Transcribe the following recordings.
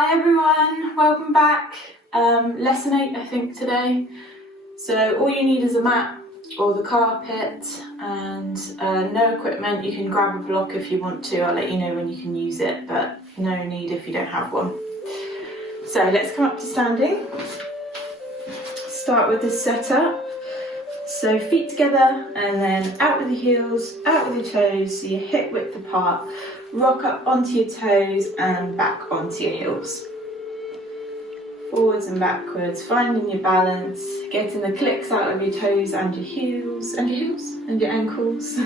Hi everyone, welcome back. Lesson 8 I think today. So all you need is a mat or the carpet and no equipment. You can grab a block if you want to, I'll let you know when you can use it, but no need if you don't have one. So let's come up to standing. Start with the setup. So feet together and then out with the heels, out with your toes, so you're hip width apart. Rock up onto your toes and back onto your heels. Forwards and backwards, finding your balance, getting the clicks out of your toes and your heels, and your ankles.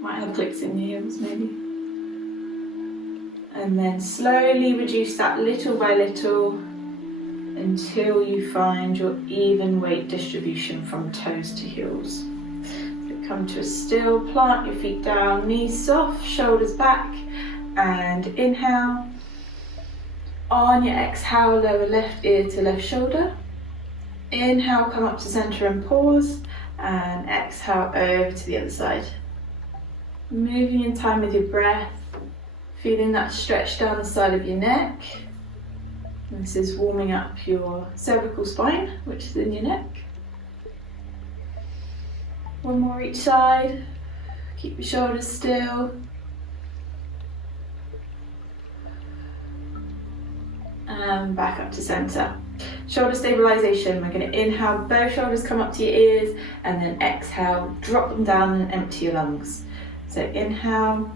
Might have clicks in your heels maybe. And then slowly reduce that little by little until you find your even weight distribution from toes to heels. So come to a still, plant your feet down, knees soft, shoulders back, and inhale. On your exhale, lower left ear to left shoulder. Inhale, come up to center and pause, and exhale over to the other side. Moving in time with your breath, feeling that stretch down the side of your neck. This is warming up your cervical spine, which is in your neck. One more each side. Keep your shoulders still. And back up to center. Shoulder stabilization. We're going to inhale, both shoulders come up to your ears, and then exhale, drop them down and empty your lungs. So inhale,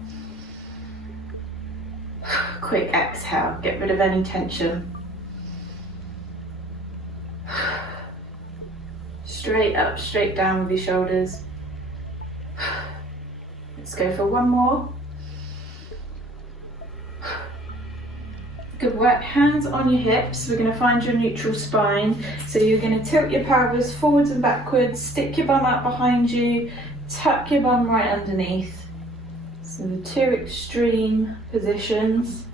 quick exhale, get rid of any tension. Straight up, straight down with your shoulders. Let's go for one more. Good work, hands on your hips. We're going to find your neutral spine. So you're going to tilt your pelvis forwards and backwards, stick your bum out behind you, tuck your bum right underneath. So the two extreme positions.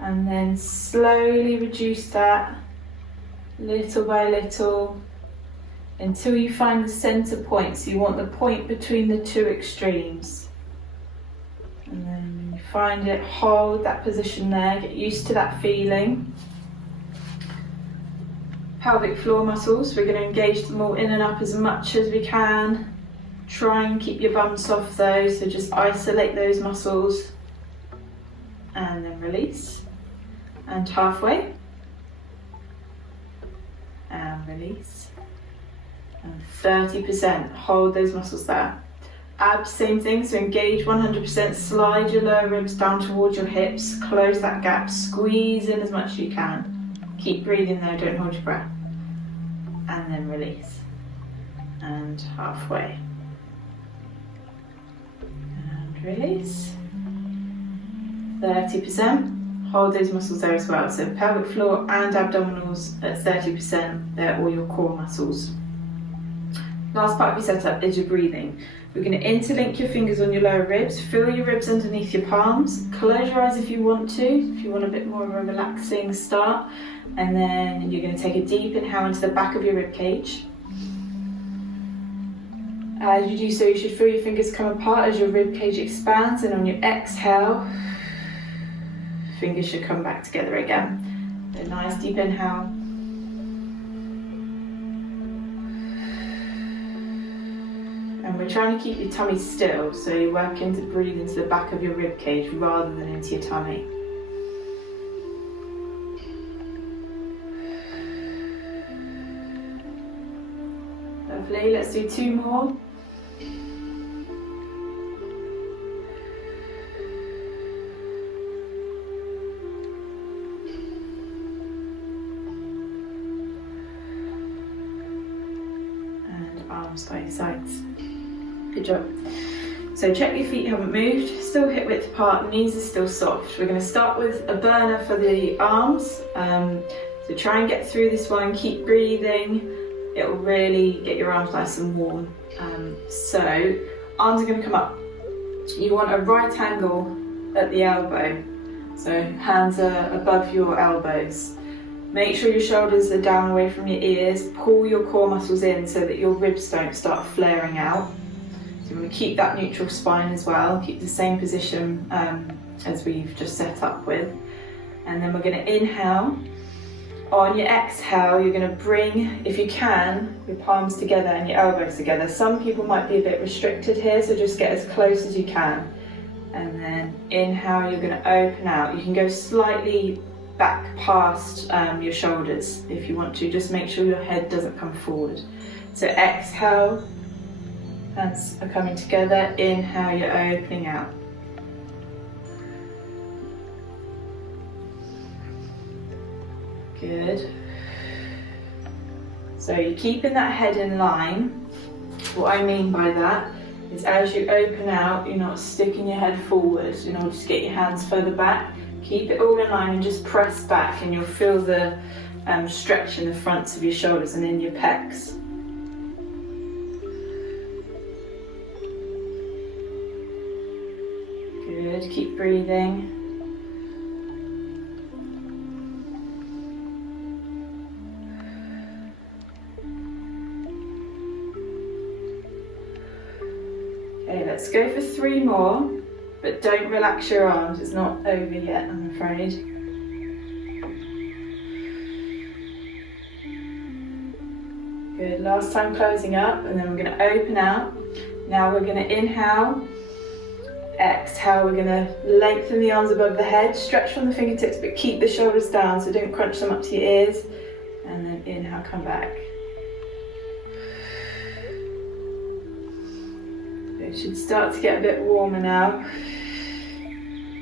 And then slowly reduce that little by little until you find the center point. So you want the point between the two extremes. And then when you find it, hold that position there, get used to that feeling. Pelvic floor muscles, we're going to engage them all in and up as much as we can. Try and keep your bum soft though, so just isolate those muscles. And then release. And halfway. And release. And 30%, hold those muscles there. Abs, same thing, so engage 100%, slide your lower ribs down towards your hips, close that gap, squeeze in as much as you can. Keep breathing though, don't hold your breath. And then release. And halfway. And release. 30%, hold those muscles there as well. So pelvic floor and abdominals at 30%, they're all your core muscles. Last part of your setup is your breathing. We're going to interlink your fingers on your lower ribs, feel your ribs underneath your palms, close your eyes if you want to, if you want a bit more of a relaxing start, and then you're going to take a deep inhale into the back of your rib cage. As you do so, you should feel your fingers come apart as your rib cage expands, and on your exhale, fingers should come back together again. A nice deep inhale. And we're trying to keep your tummy still, so you're working to breathe into the back of your rib cage rather than into your tummy. Lovely, let's do two more. And arms by your sides. Good job. So check your feet haven't moved, still hip width apart, knees are still soft. We're going to start with a burner for the arms. So try and get through this one, keep breathing. It will really get your arms nice and warm. So arms are going to come up. You want a right angle at the elbow. So hands are above your elbows. Make sure your shoulders are down away from your ears. Pull your core muscles in so that your ribs don't start flaring out. So we're going to keep that neutral spine as well, keep the same position as we've just set up with. And then we're going to inhale. On your exhale, you're going to bring, if you can, your palms together and your elbows together. Some people might be a bit restricted here, so just get as close as you can. And then inhale, you're going to open out. You can go slightly back past your shoulders if you want to. Just make sure your head doesn't come forward. So exhale, hands are coming together. Inhale, you're opening out. Good. So you're keeping that head in line. What I mean by that is as you open out, you're not sticking your head forward in order to get your hands further back. Keep it all in line and just press back, and you'll feel the stretch in the fronts of your shoulders and in your pecs. Good, keep breathing. Okay, let's go for 3 more, but don't relax your arms, it's not over yet, I'm afraid. Good, last time closing up, and then we're going to open out. Now we're going to inhale, exhale, we're going to lengthen the arms above the head, stretch from the fingertips, but keep the shoulders down, so don't crunch them up to your ears. And then inhale, come back. It should start to get a bit warmer now.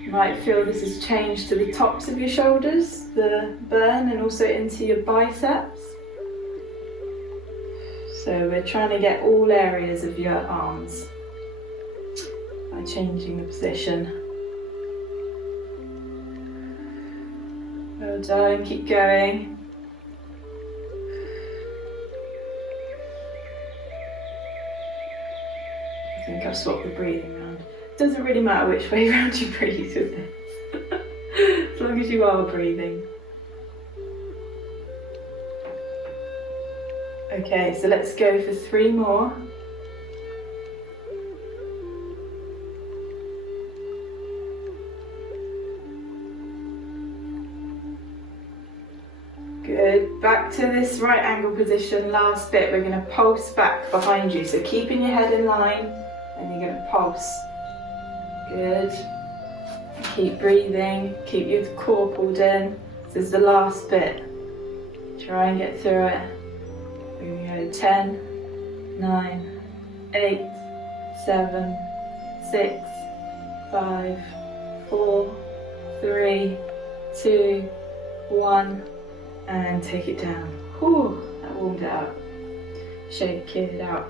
You might feel this has changed to the tops of your shoulders, the burn, and also into your biceps. So we're trying to get all areas of your arms by changing the position. Well done, keep going. I think I've swapped the breathing around. It doesn't really matter which way around you breathe with this, as long as you are breathing. Okay, so let's go for 3 more. Good, back to this right angle position. Last bit, we're going to pulse back behind you. So keeping your head in line, and you're going to pulse. Good. Keep breathing, keep your core pulled in. This is the last bit. Try and get through it. We're going to go 10, 9, 8, 7, 6, 5, 4, 3, 2, 1, and then take it down. Whew, that warmed it up. Shake it out.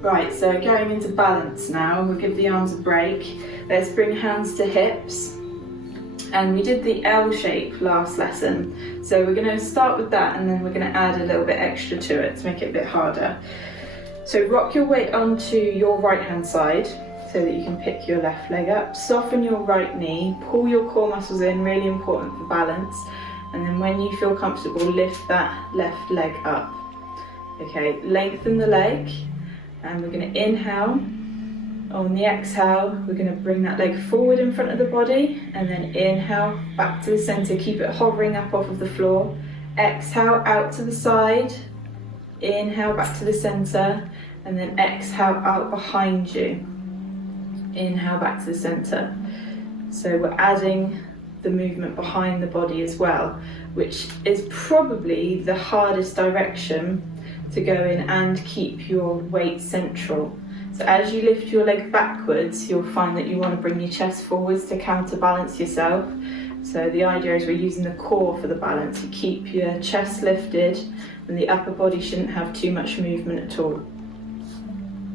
Right, so going into balance now, we'll give the arms a break. Let's bring hands to hips. And we did the L shape last lesson. So we're going to start with that, and then we're going to add a little bit extra to it to make it a bit harder. So rock your weight onto your right hand side so that you can pick your left leg up. Soften your right knee, pull your core muscles in, really important for balance. And then when you feel comfortable, lift that left leg up. Okay, lengthen the leg. And we're going to inhale. On the exhale, we're going to bring that leg forward in front of the body, and then inhale back to the center. Keep it hovering up off of the floor. Exhale out to the side. Inhale back to the center, and then exhale out behind you. Inhale back to the center. So we're adding the movement behind the body as well, which is probably the hardest direction to go in and keep your weight central. So as you lift your leg backwards, you'll find that you want to bring your chest forwards to counterbalance yourself. So the idea is we're using the core for the balance. You keep your chest lifted, and the upper body shouldn't have too much movement at all.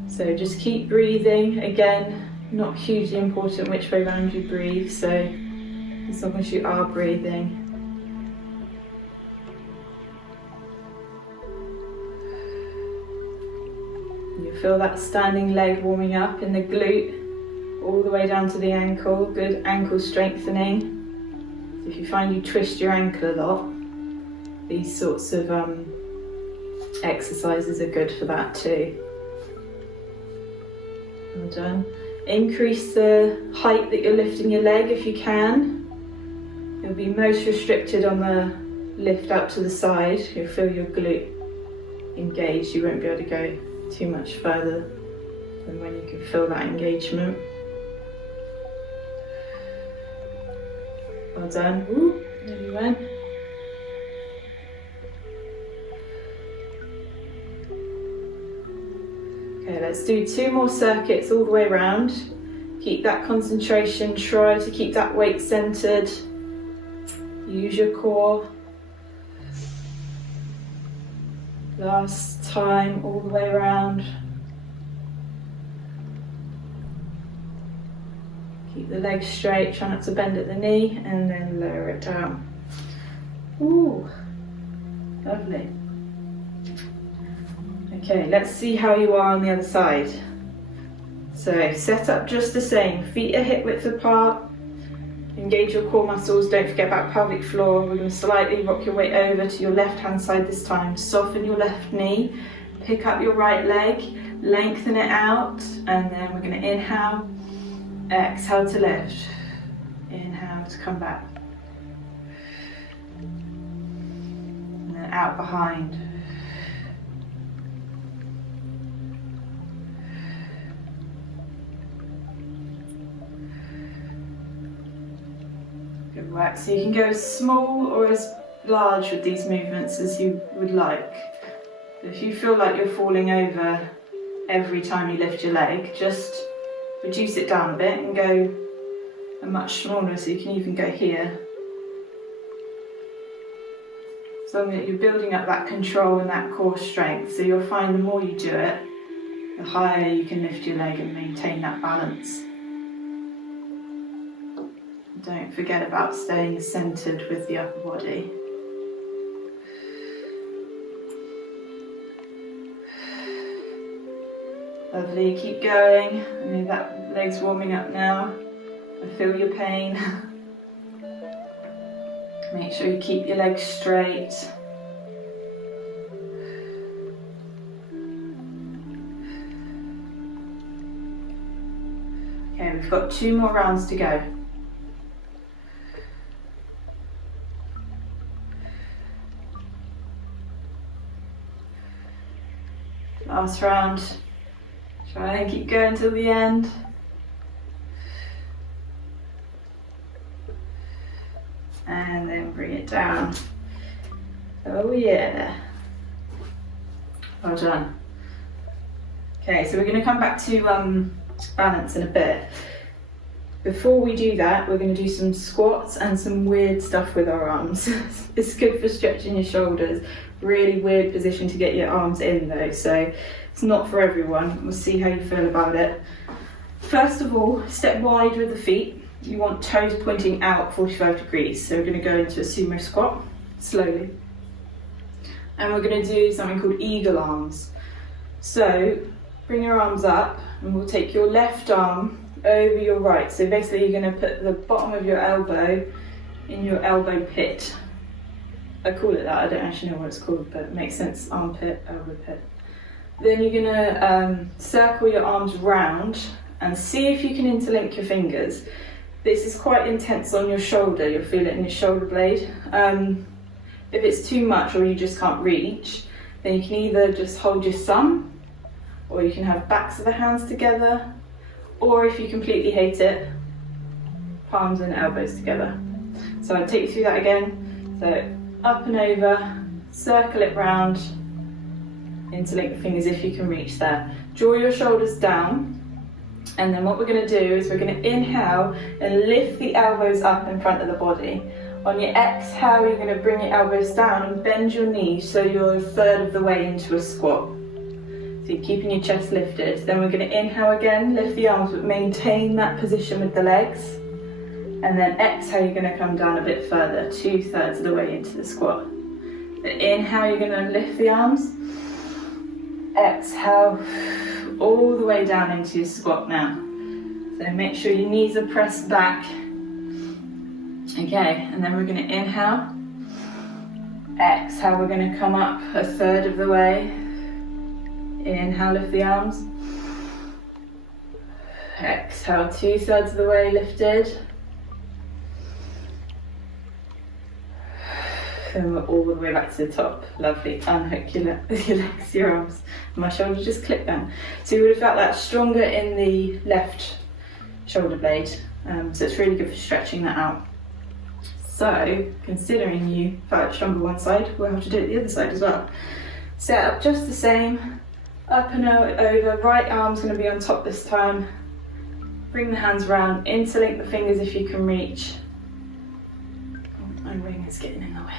So just keep breathing. Again, not hugely important which way around you breathe, so as long as you are breathing. You feel that standing leg warming up in the glute, all the way down to the ankle. Good ankle strengthening. So if you find you twist your ankle a lot, these sorts of exercises are good for that too. Well done. Increase the height that you're lifting your leg if you can. You'll be most restricted on the lift up to the side. You'll feel your glute engaged. You won't be able to go too much further than when you can feel that engagement. Well done. Ooh, there you went. Okay, let's do 2 more circuits all the way around. Keep that concentration, try to keep that weight centered. Use your core. Last time, all the way around. Keep the legs straight, try not to bend at the knee, and then lower it down. Ooh, lovely. Okay, let's see how you are on the other side. So set up just the same, feet are hip width apart. Engage your core muscles, don't forget about pelvic floor. We're going to slightly rock your weight over to your left hand side this time. Soften your left knee, pick up your right leg, lengthen it out, and then we're going to inhale, exhale to lift, inhale to come back, and then out behind. Good work. So you can go as small or as large with these movements as you would like. If you feel like you're falling over every time you lift your leg, just reduce it down a bit and go a much smaller, so you can even go here. So that you're building up that control and that core strength, so you'll find the more you do it, the higher you can lift your leg and maintain that balance. Don't forget about staying centered with the upper body. Lovely, keep going. I know that leg's warming up now. I feel your pain. Make sure you keep your legs straight. Okay, we've got 2 more rounds to go. Last round. Try and keep going till the end. And then bring it down. Oh yeah. Well done. Okay, so we're going to come back to balance in a bit. Before we do that, we're going to do some squats and some weird stuff with our arms. It's good for stretching your shoulders. Really weird position to get your arms in though, so it's not for everyone. We'll see how you feel about it. First of all, step wide with the feet. You want toes pointing out 45 degrees. So we're going to go into a sumo squat, slowly. And we're going to do something called eagle arms. So bring your arms up and we'll take your left arm over your right. So basically you're going to put the bottom of your elbow in your elbow pit. I call it that, I don't actually know what it's called, but it makes sense, armpit, elbow pit. Then you're going to circle your arms round and see if you can interlink your fingers. This is quite intense on your shoulder, you'll feel it in your shoulder blade. If it's too much or you just can't reach, then you can either just hold your thumb, or you can have backs of the hands together, or if you completely hate it, palms and elbows together. So I'll take you through that again. So up and over, circle it round, interlink the fingers if you can reach there. Draw your shoulders down, and then what we're going to do is we're going to inhale and lift the elbows up in front of the body. On your exhale, you're going to bring your elbows down and bend your knees so you're a third of the way into a squat. So you're keeping your chest lifted. Then we're going to inhale again, lift the arms, but maintain that position with the legs. And then exhale, you're going to come down a bit further, 2/3 of the way into the squat. Then inhale, you're going to lift the arms. Exhale, all the way down into your squat now. So make sure your knees are pressed back. Okay, and then we're going to inhale. Exhale, we're going to come up a third of the way. Inhale, lift the arms. Exhale, 2/3 of the way lifted. And we're all the way back to the top. Lovely. Unhook your legs, your arms. My shoulder just clipped down. So you would have felt that stronger in the left shoulder blade. So it's really good for stretching that out. So, considering you felt stronger one side, we'll have to do it the other side as well. Set up just the same. Up and over. Right arm's going to be on top this time. Bring the hands round. Interlink the fingers if you can reach. Oh, my ring is getting in the way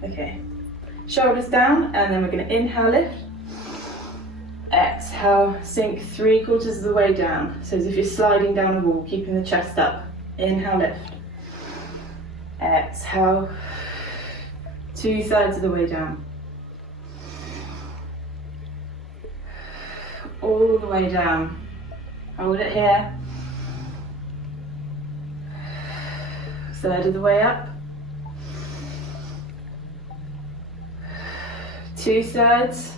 there. Okay. Shoulders down, and then we're going to inhale, lift. Exhale, sink 3/4 of the way down. So as if you're sliding down a wall, keeping the chest up. Inhale, lift. Exhale, 2/3 of the way down. All the way down. Hold it here. 1/3 of the way up. 2/3.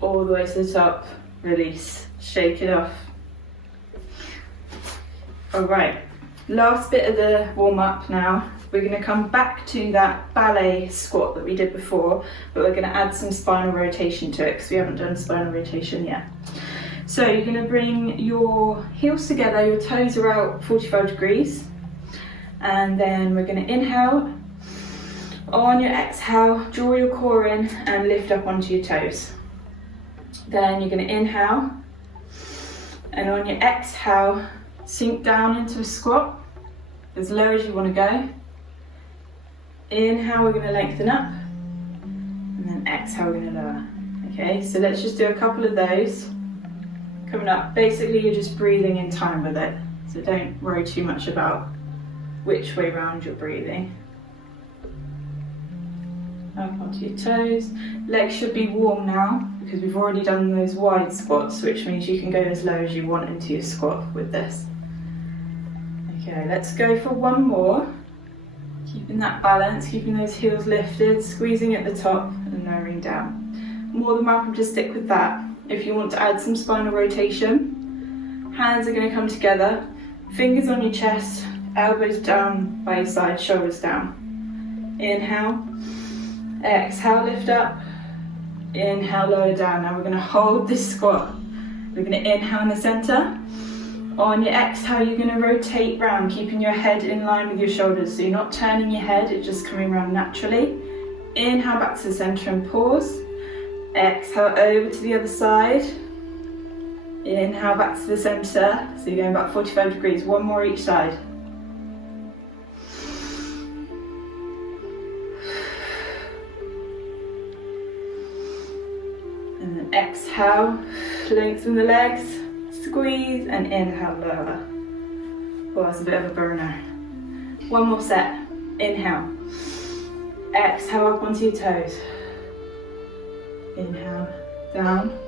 All the way to the top. Release. Shake it off. Alright, last bit of the warm up now. We're going to come back to that ballet squat that we did before, but we're going to add some spinal rotation to it because we haven't done spinal rotation yet. So you're going to bring your heels together, your toes are out 45 degrees, and then we're going to inhale. On your exhale, draw your core in and lift up onto your toes. Then you're going to inhale, and on your exhale, sink down into a squat, as low as you want to go. Inhale, we're going to lengthen up, and then exhale, we're going to lower. Okay, so let's just do a couple of those. Coming up, basically you're just breathing in time with it, so don't worry too much about which way round you're breathing. Up onto your toes. Legs should be warm now, because we've already done those wide squats, which means you can go as low as you want into your squat with this. Okay, let's go for one more. Keeping that balance, keeping those heels lifted, squeezing at the top and lowering down. More than welcome to stick with that. If you want to add some spinal rotation, hands are going to come together, fingers on your chest, elbows down by your side, shoulders down. Inhale, exhale, lift up, inhale, lower down. Now we're going to hold this squat. We're going to inhale in the center. On your exhale, you're going to rotate round, keeping your head in line with your shoulders. So you're not turning your head, it's just coming round naturally. Inhale back to the center and pause. Exhale over to the other side. Inhale back to the center. So you're going about 45 degrees, one more each side. And then exhale, lengthen the legs. Squeeze and inhale, lower. Oh, that's a bit of a burner. One more set. Inhale. Exhale up onto your toes. Inhale, down.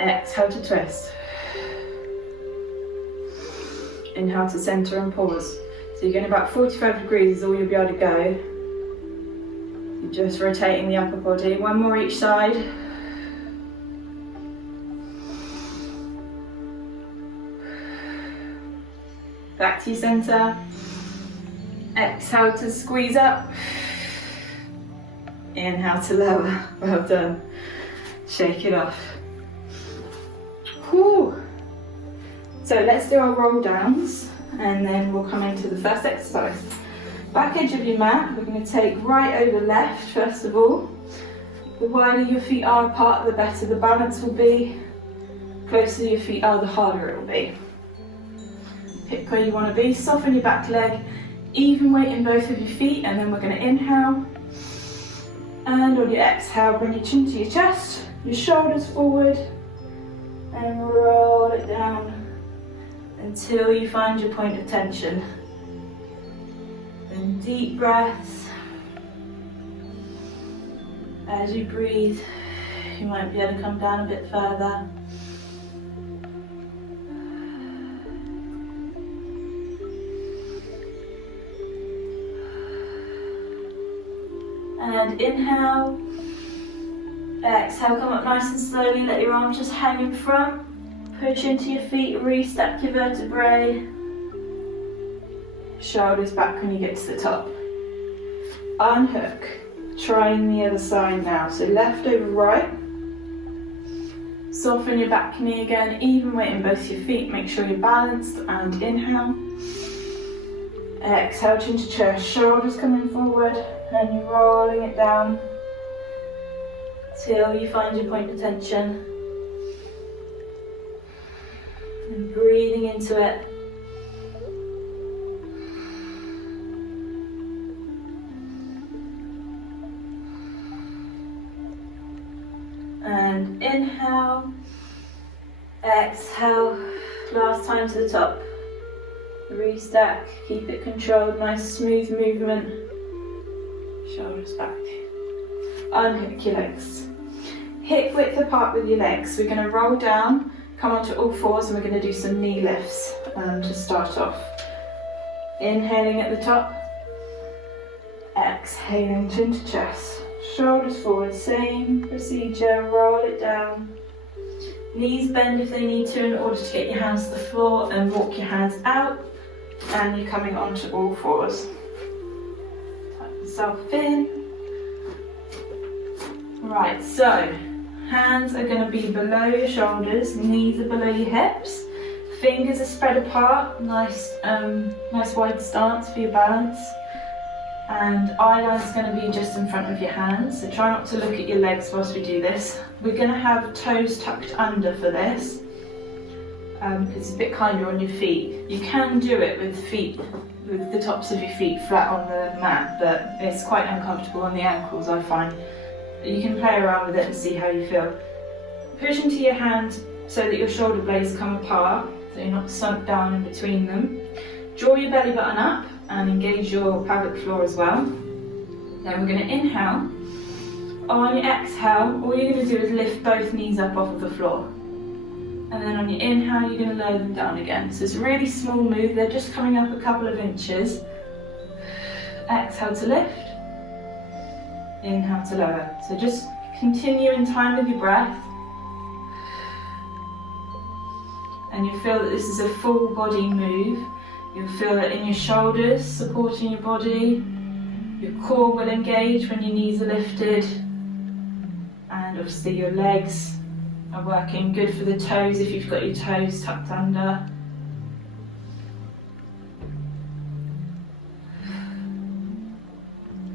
Exhale to twist. Inhale to center and pause. So you're going about 45 degrees is all you'll be able to go. You're just rotating the upper body. One more each side. Back to your center. Exhale to squeeze up. Inhale to lower. Well done. Shake it off. Whew. So let's do our roll downs and then we'll come into the first exercise. Back edge of your mat, we're going to take right over left first of all. The wider your feet are apart, the better the balance will be. Closer your feet are, the harder it will be. Pick where you want to be, soften your back leg, even weight in both of your feet, and then we're going to inhale. And on your exhale, bring your chin to your chest, your shoulders forward, and roll it down until you find your point of tension. Then deep breaths. As you breathe, you might be able to come down a bit further. And inhale, Exhale, come up nice and slowly, let your arms just hang in front. Push into your feet, restack your vertebrae. Shoulders back when you get to the top. Unhook. Trying the other side now. So left over right. Soften your back knee again, even weight in both your feet. Make sure you're balanced and inhale. Exhale, chin to chest, shoulders coming forward and you're rolling it down till you find your point of tension. And breathing into it. And inhale, exhale, last time to the top. Restack, keep it controlled, nice smooth movement. Shoulders back. Unhook your legs. Hip width apart with your legs. We're going to roll down, come onto all fours, and we're going to do some knee lifts to start off. Inhaling at the top, exhaling chin to chest. Shoulders forward, same procedure, roll it down. Knees bend if they need to in order to get your hands to the floor, and walk your hands out, and you're coming onto all fours. Tuck yourself in. Right, so hands are going to be below your shoulders, knees are below your hips, fingers are spread apart, nice wide stance for your balance. And eye line's going to be just in front of your hands, so try not to look at your legs whilst we do this. We're going to have toes tucked under for this, because it's a bit kinder on your feet. You can do it with the tops of your feet flat on the mat, but it's quite uncomfortable on the ankles, I find. But you can play around with it and see how you feel. Push into your hands so that your shoulder blades come apart, so you're not sunk down in between them. Draw your belly button up and engage your pelvic floor as well. Then we're going to inhale. On your exhale, all you're going to do is lift both knees up off of the floor. And then on your inhale, you're going to lower them down again. So it's a really small move, they're just coming up a couple of inches. Exhale to lift. Inhale to lower. So just continue in time with your breath. And you feel that this is a full body move. You'll feel it in your shoulders, supporting your body. Your core will engage when your knees are lifted. And obviously your legs are working. Good for the toes if you've got your toes tucked under.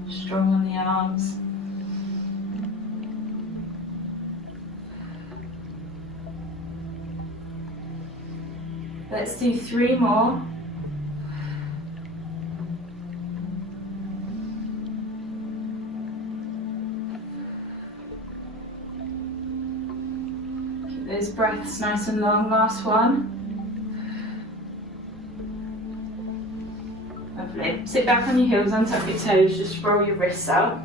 Strong on the arms. Let's do 3 more. Keep those breaths nice and long. Last one. Lovely. Sit back on your heels, untuck your toes, just roll your wrists out.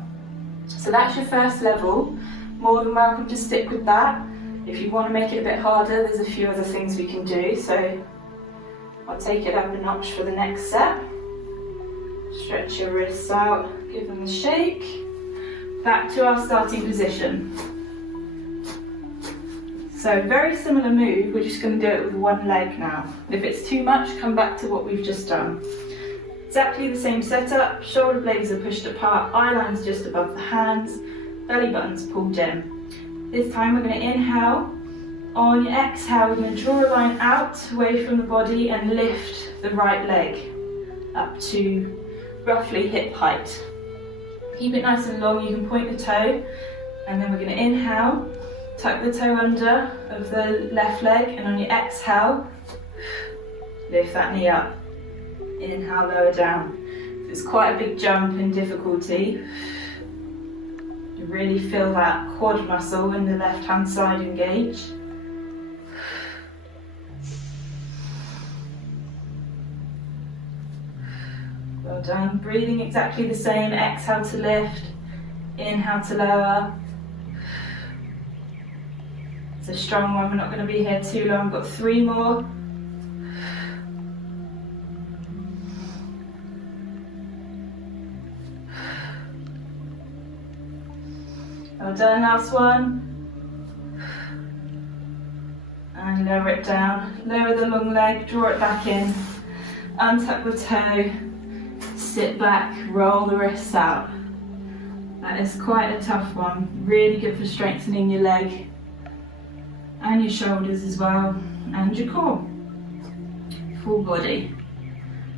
So that's your first level. More than welcome to stick with that. If you want to make it a bit harder, there's a few other things we can do. So I'll take it up a notch for the next set. Stretch your wrists out, give them a shake. Back to our starting position. So very similar move, we're just going to do it with one leg now. If it's too much, come back to what we've just done. Exactly the same setup, shoulder blades are pushed apart, eye lines just above the hands, belly buttons pulled in. This time we're going to inhale. On your exhale, we're going to draw a line out away from the body and lift the right leg up to roughly hip height. Keep it nice and long, you can point the toe, and then we're going to inhale, tuck the toe under of the left leg, and on your exhale, lift that knee up. Inhale, lower down. It's quite a big jump in difficulty. You really feel that quad muscle in the left hand side engage. Well done. Breathing exactly the same. Exhale to lift. Inhale to lower. It's a strong one. We're not going to be here too long. We've got 3 more. Well done, last one. And lower it down. Lower the long leg, draw it back in. Untuck the toe. Sit back, roll the wrists out. That is quite a tough one. Really good for strengthening your leg and your shoulders as well, and your core. Full body.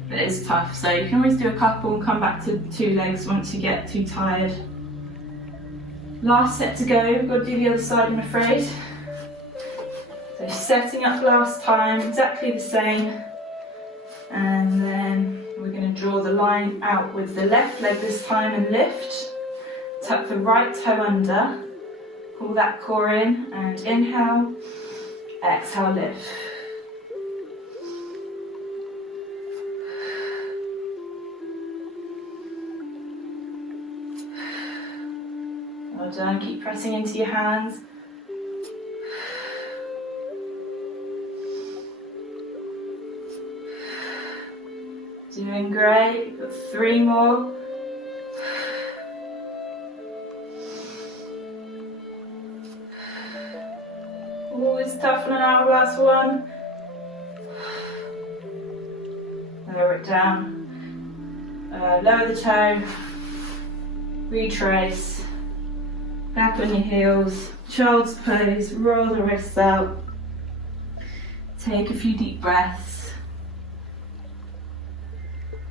But it's tough, so you can always do a couple and come back to 2 legs once you get too tired. Last set to go. We've got to do the other side, I'm afraid. So setting up last time, exactly the same. And then we're going to draw the line out with the left leg this time and lift. Tuck the right toe under. Pull that core in and inhale. Exhale, lift. Well done, keep pressing into your hands. Doing great, we've got 3 more. Always tough on an hourglass one. Lower it down. Lower the toe. Retrace. Back on your heels. Child's pose. Roll the wrists out. Take a few deep breaths.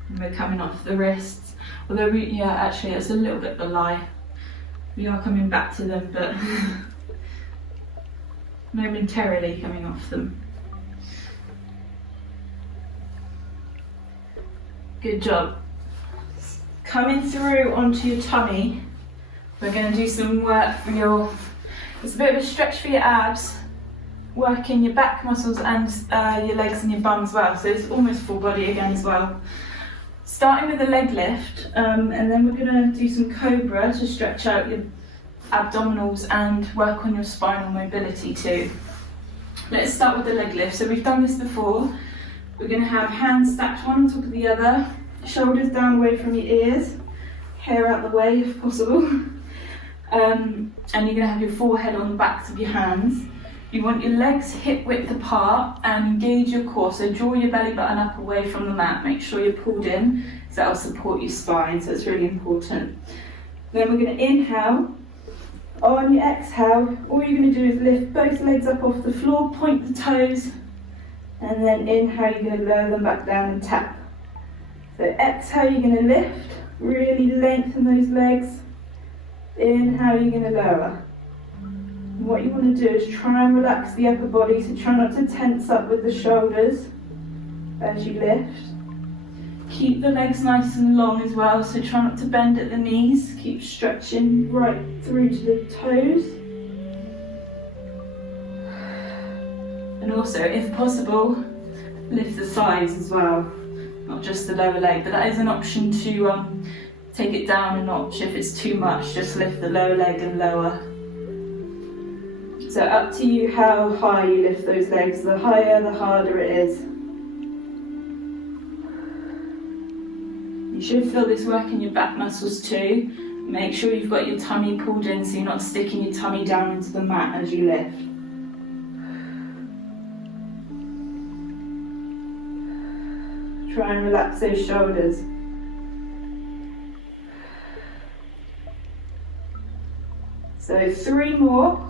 And we're coming off the wrists. Although actually it's a little bit of a lie. We are coming back to them, but momentarily coming off them. Good job. Coming through onto your tummy, we're going to do some work for it's a bit of a stretch for your abs, working your back muscles and your legs and your bum as well, so it's almost full body again as well. Starting with a leg lift, and then we're going to do some cobra to stretch out your abdominals and work on your spinal mobility too. Let's start with the leg lift. So we've done this before. We're going to have hands stacked one on top of the other, shoulders down away from your ears, hair out the way if possible, and you're going to have your forehead on the backs of your hands. You want your legs hip width apart and engage your core, so draw your belly button up away from the mat. Make sure you're pulled in, so that'll support your spine, so it's really important. Then we're going to inhale. On your exhale, all you're going to do is lift both legs up off the floor, point the toes, and then inhale, you're going to lower them back down and tap. So exhale, you're going to lift, really lengthen those legs. Inhale, you're going to lower. And what you want to do is try and relax the upper body, so try not to tense up with the shoulders as you lift. Keep the legs nice and long as well, so try not to bend at the knees. Keep stretching right through to the toes. And also, if possible, lift the sides as well, not just the lower leg, but that is an option to take it down a notch. If it's too much, just lift the lower leg and lower. So up to you how high you lift those legs. The higher, the harder it is. You should feel this work in your back muscles too. Make sure you've got your tummy pulled in so you're not sticking your tummy down into the mat as you lift. Try and relax those shoulders. So 3 more.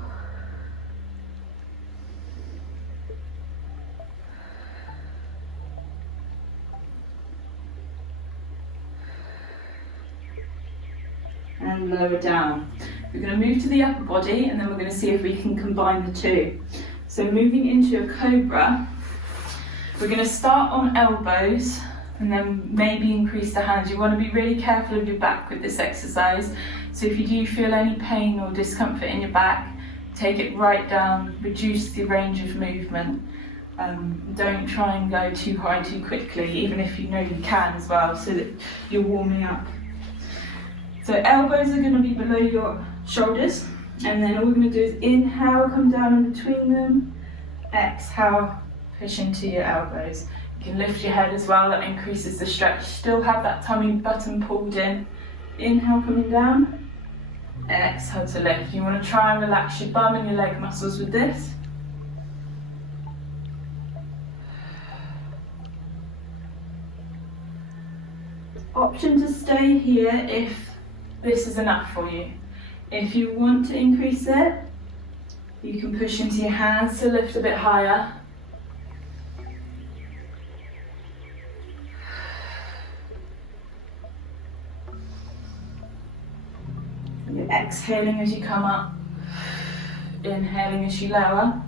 And lower down. We're going to move to the upper body and then we're going to see if we can combine the two. So moving into a cobra, we're going to start on elbows and then maybe increase the hands. You want to be really careful of your back with this exercise. So if you do feel any pain or discomfort in your back, take it right down, reduce the range of movement. Don't try and go too high too quickly, even if you know you can as well, so that you're warming up. So elbows are going to be below your shoulders, and then all we're going to do is inhale, come down in between them, exhale, push into your elbows. You can lift your head as well, that increases the stretch. Still have that tummy button pulled in. Inhale, coming down, Exhale to lift. You want to try and relax your bum and your leg muscles with this. Option to stay here if this is enough for you. If you want to increase it, you can push into your hands to lift a bit higher. You're exhaling as you come up, inhaling as you lower.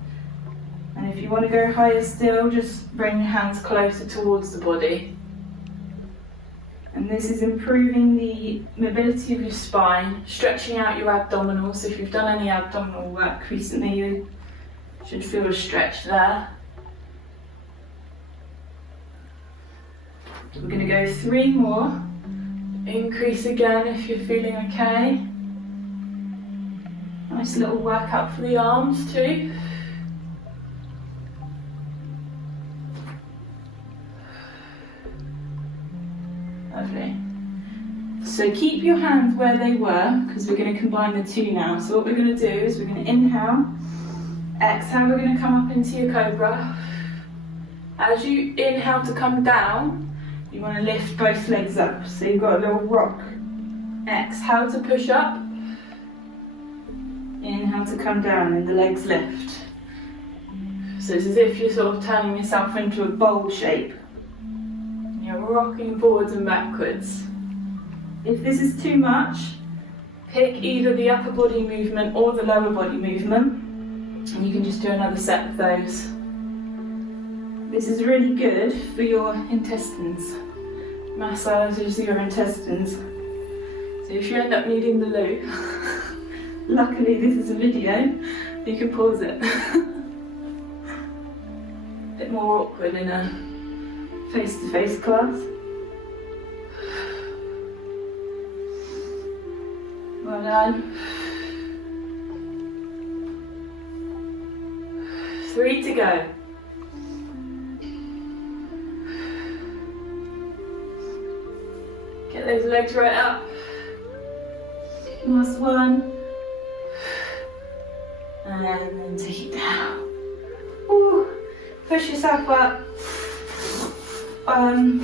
And if you want to go higher still, just bring your hands closer towards the body. And this is improving the mobility of your spine, stretching out your abdominals. So if you've done any abdominal work recently, you should feel a stretch there. We're going to go 3 more. Increase again if you're feeling okay. Nice little workout for the arms too. Lovely. So keep your hands where they were, because we're going to combine the two now. So what we're going to do is we're going to inhale, exhale, we're going to come up into your cobra. As you inhale to come down, you want to lift both legs up. So you've got a little rock. Exhale to push up. Inhale to come down and the legs lift. So it's as if you're sort of turning yourself into a bowl shape. You're rocking forwards and backwards. If this is too much, pick either the upper body movement or the lower body movement, and you can just do another set of those. This is really good for your intestines. Massages your intestines. So if you end up needing the loo, luckily this is a video, you can pause it. A bit more awkward in a face-to-face class. Well done. 3 to go. Get those legs right up. Last one. And then take it down. Ooh. Push yourself up.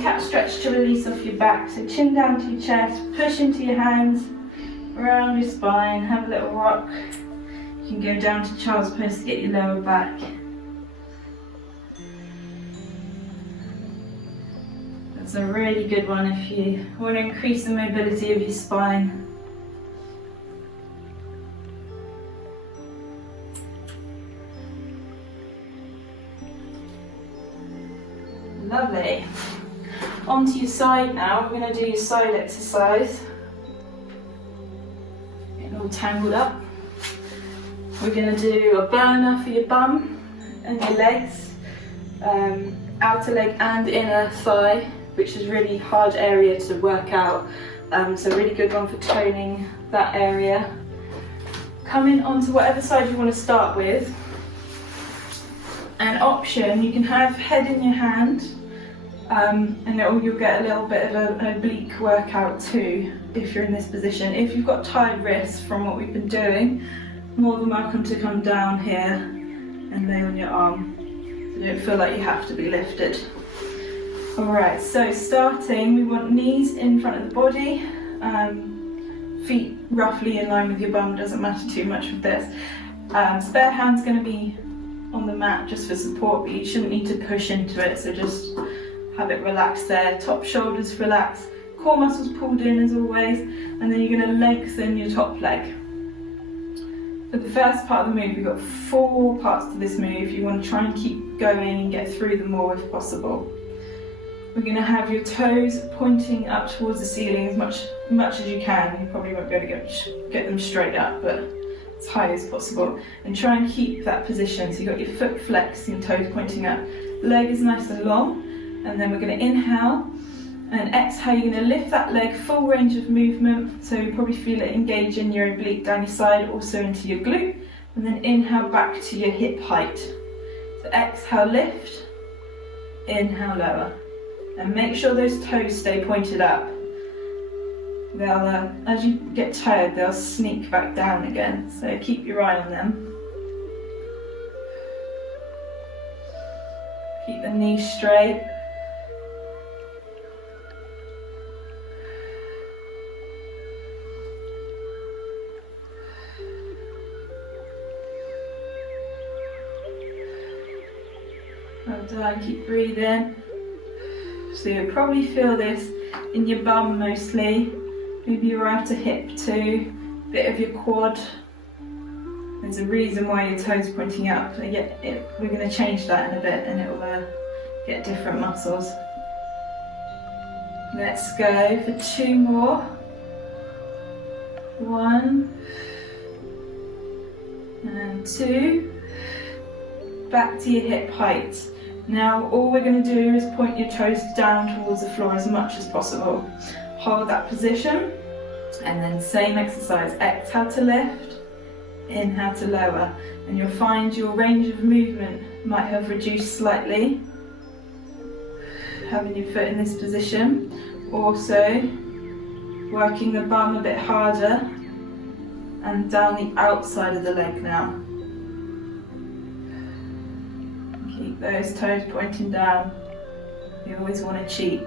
Cat stretch to release off your back. So chin down to your chest, push into your hands, around your spine, have a little rock. You can go down to child's pose to get your lower back. That's a really good one if you want to increase the mobility of your spine. Lovely. Onto your side now. We're going to do your side exercise. Getting all tangled up. We're going to do a burner for your bum and your legs, outer leg and inner thigh, which is a really hard area to work out. So a really good one for toning that area. Coming onto whatever side you want to start with. An option, you can have head in your hand, and you'll get a little bit of an oblique workout too if you're in this position. If you've got tired wrists from what we've been doing, more than welcome to come down here and lay on your arm, so you don't feel like you have to be lifted. Alright, so starting, we want knees in front of the body, feet roughly in line with your bum, doesn't matter too much with this. Spare hand's going to be on the mat just for support, but you shouldn't need to push into it, so just have it relaxed there. Top shoulders relaxed, core muscles pulled in as always, and then you're going to lengthen your top leg. For the first part of the move, we've got 4 parts to this move. You want to try and keep going and get through them all if possible. We're going to have your toes pointing up towards the ceiling as much as you can. You probably won't be able to get them straight up, but as high as possible, and try and keep that position. So you've got your foot flexed and toes pointing up, leg is nice and long, and then we're going to inhale and exhale. You're going to lift that leg full range of movement, so you probably feel it engage in your oblique down your side, also into your glute, and then inhale back to your hip height. So exhale, lift, inhale, lower, and make sure those toes stay pointed up. as you get tired, they'll sneak back down again, so keep your eye on them. Keep the knees straight. Well done, keep breathing. So you'll probably feel this in your bum mostly, maybe your outer hip too, bit of your quad. There's a reason why your toes are pointing up. So we're going to change that in a bit and it will get different muscles. Let's go for 2 more. 1 and 2. Back to your hip height. Now all we're going to do is point your toes down towards the floor as much as possible. Hold that position and then same exercise. Exhale to lift, inhale to lower, and you'll find your range of movement might have reduced slightly. Having your foot in this position. Also working the bum a bit harder and down the outside of the leg now. Keep those toes pointing down. You always want to cheat.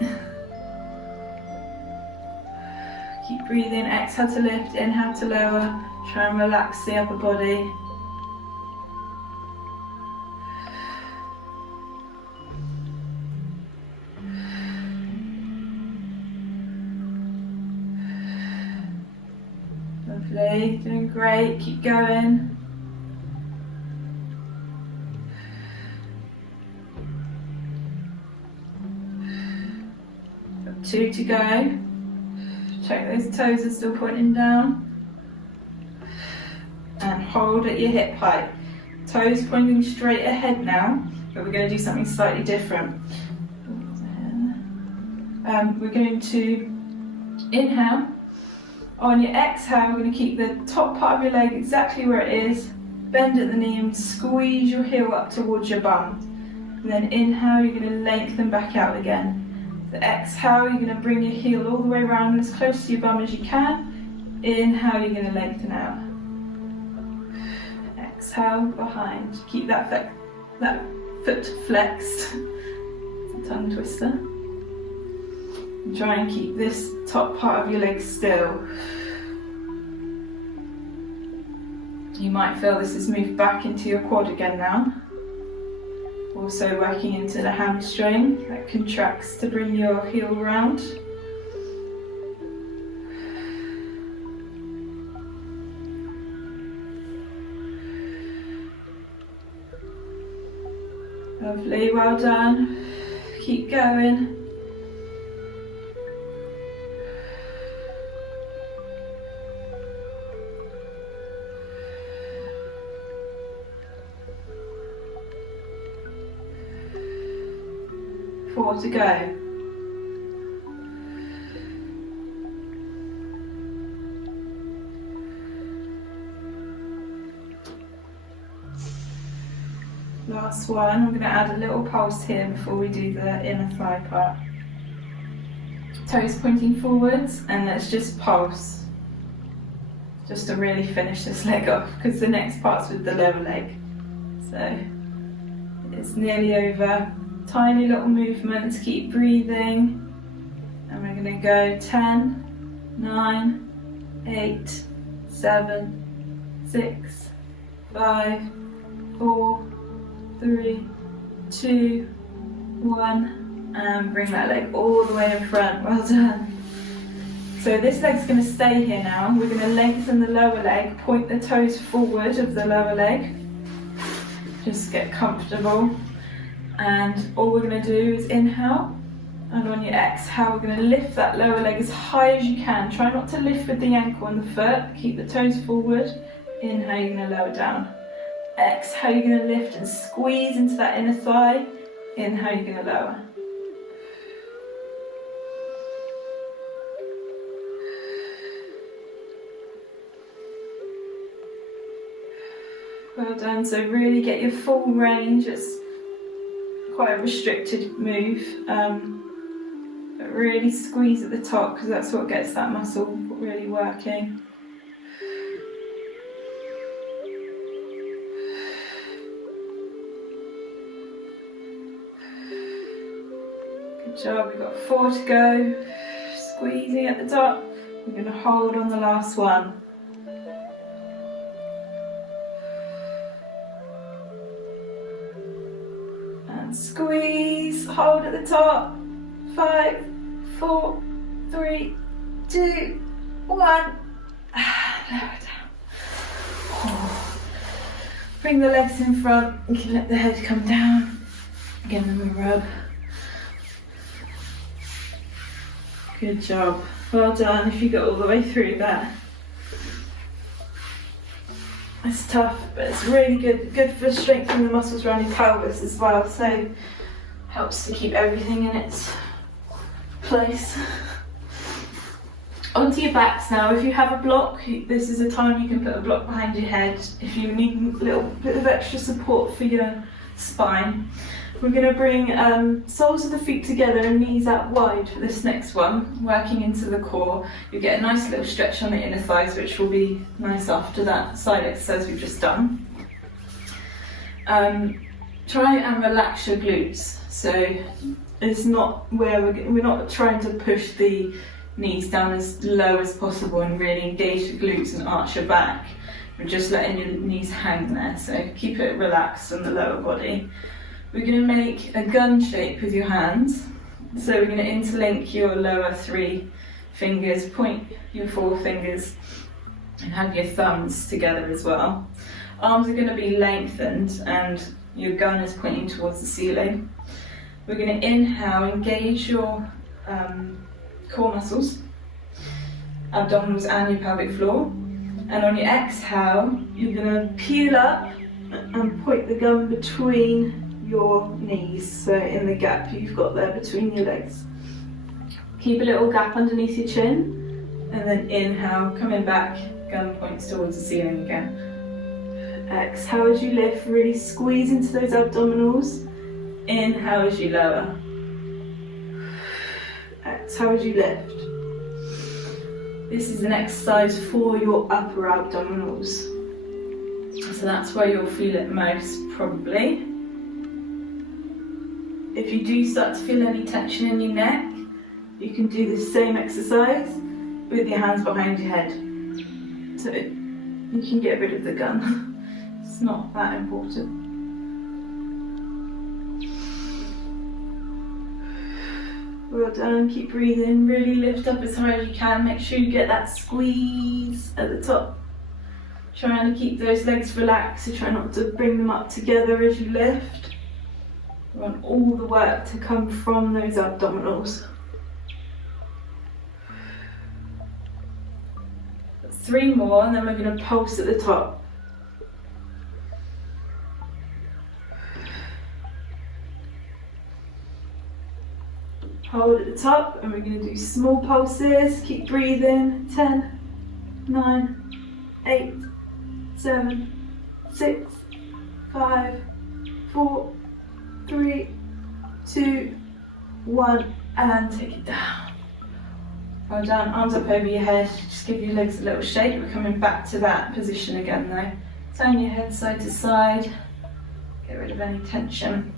Keep breathing, exhale to lift, inhale to lower. Try and relax the upper body. Lovely, doing great, keep going. 2 to go. Check those toes are still pointing down. And hold at your hip height. Toes pointing straight ahead now, but we're going to do something slightly different. We're going to inhale. On your exhale, we're going to keep the top part of your leg exactly where it is. Bend at the knee and squeeze your heel up towards your bum. And then inhale, you're going to lengthen back out again. So exhale, you're going to bring your heel all the way around as close to your bum as you can. Inhale, you're going to lengthen out. Exhale, behind. Keep that foot flexed. It's a tongue twister. And try and keep this top part of your leg still. You might feel this has moved back into your quad again now. Also working into the hamstring that contracts to bring your heel round. Lovely, well done. Keep going. Four to go. Last one, I'm going to add a little pulse here before we do the inner thigh part. Toes pointing forwards, and let's just pulse. Just to really finish this leg off, because the next part's with the lower leg. So it's nearly over. Tiny little movements, keep breathing. And we're going to go 10, 9, 8, 7, 6, 5, 4, 3, 2, 1, and bring that leg all the way in front. Well done. So this leg's going to stay here now. We're going to lengthen the lower leg, point the toes forward of the lower leg. Just get comfortable. And all we're going to do is inhale, and on your exhale we're going to lift that lower leg as high as you can. Try not to lift with the ankle and the foot, keep the toes forward. Inhale, you're going to lower down. Exhale, you're going to lift and squeeze into that inner thigh. Inhale, you're going to lower. Well done, so really get your full range. It's quite a restricted move, but But really squeeze at the top because that's what gets that muscle really working. Good job, we've got 4 to go. Squeezing at the top. We're going to hold on the last one. And squeeze, hold at the top. 5, 4, 3, 2, 1. Lower down. Bring the legs in front. You can let the head come down. Give them a rub. Good job. Well done if you got all the way through that. It's tough, but it's really good for strengthening the muscles around your pelvis as well, so helps to keep everything in its place. Onto your backs now. If you have a block, this is a time you can put a block behind your head if you need a little bit of extra support for your spine. We're going to bring soles of the feet together and knees out wide for this next one, working into the core. You get a nice little stretch on the inner thighs, which will be nice after that side exercise we've just done. Try and relax your glutes. So it's not where we're not trying to push the knees down as low as possible and really engage the glutes and arch your back. We're just letting your knees hang there, so keep it relaxed on the lower body. We're going to make a gun shape with your hands. So we're going to interlink your lower 3 fingers, point your 4 fingers, and have your thumbs together as well. Arms are going to be lengthened and your gun is pointing towards the ceiling. We're going to inhale, engage your core muscles, abdominals and your pelvic floor. And on your exhale, you're going to peel up and point the gun between your knees, so in the gap you've got there between your legs. Keep a little gap underneath your chin, and then inhale, coming back, gun points towards the ceiling again. Exhale as you lift, really squeeze into those abdominals. Inhale as you lower. Exhale as you lift. This is an exercise for your upper abdominals, so that's where you'll feel it most probably. If you do start to feel any tension in your neck, you can do the same exercise with your hands behind your head. So you can get rid of the gun. It's not that important. Well done, keep breathing, really lift up as high as you can. Make sure you get that squeeze at the top. Trying to keep those legs relaxed, so try not to bring them up together as you lift. We want all the work to come from those abdominals. 3 more, and then we're going to pulse at the top. Hold at the top, and we're going to do small pulses. Keep breathing. 10, 9, 8, 7, 6, 5, 4, 3, 2, 1, and take it down. Well done, arms up over your head, just give your legs a little shake. We're coming back to that position again though. Turn your head side to side, get rid of any tension.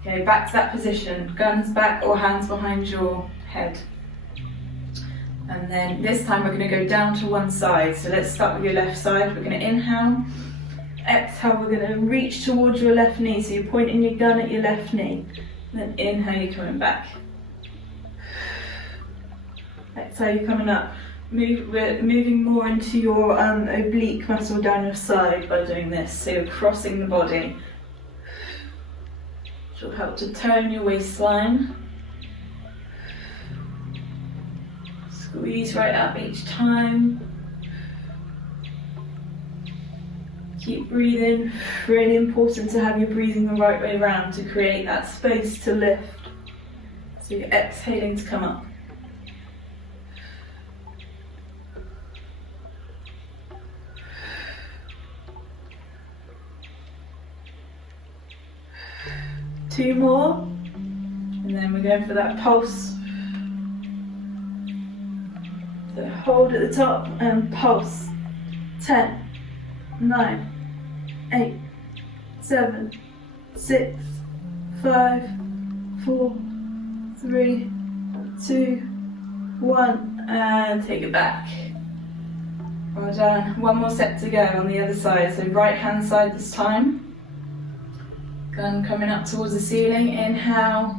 Okay, back to that position, guns back or hands behind your head. And then this time we're going to go down to one side, so let's start with your left side. We're going to inhale. Exhale, we're going to reach towards your left knee, so you're pointing your gun at your left knee. And then inhale, you're coming back. Exhale, you're coming up. We're moving more into your oblique muscle down your side by doing this, so you're crossing the body. Which will help to tone your waistline. Squeeze right up each time. Keep breathing. Really important to have your breathing the right way around to create that space to lift. So you're exhaling to come up. Two more. And then we're going for that pulse. So hold at the top and pulse. 10, 9, 8, 7, 6, 5, 4, 3, 2, 1, and take it back. Well done. One more set to go on the other side. So right hand side this time. Gun coming up towards the ceiling. Inhale.